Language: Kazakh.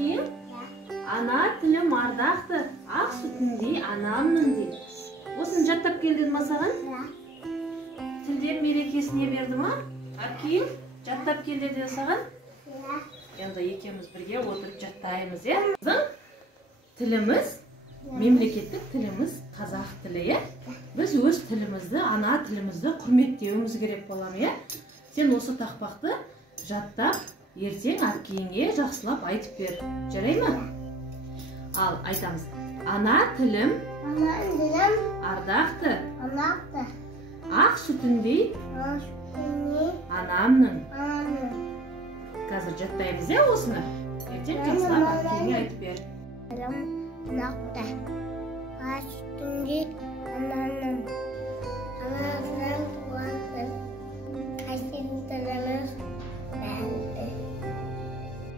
Аким? Ана тілім ардақты, ақ сүтіндей анамның дейді. Осыны жаттап келдің ма саған? Тілдер мерекесіне берді ма? Аким, жаттап келді деді саған? Енді екеуміз бірге отырып жаттаймыз, е? Біздің тіліміз, мемлекеттік тіліміз қазақ тілі, е? Біз өз тілімізді, ана тілімізді құрметтеуіміз керек болам, е? Сен осы тақпақты жаттап, ертең әпкеңе жақсылап айтып бер. Жарай ма? Ал, айтамыз. Ана тілім ардақты, ақ сүтіндей анамның. Қазір жаттаймыз, е, осыны? Ертең жақсылап әпкеңе айтып бер. Ақ сүтіндей анамның.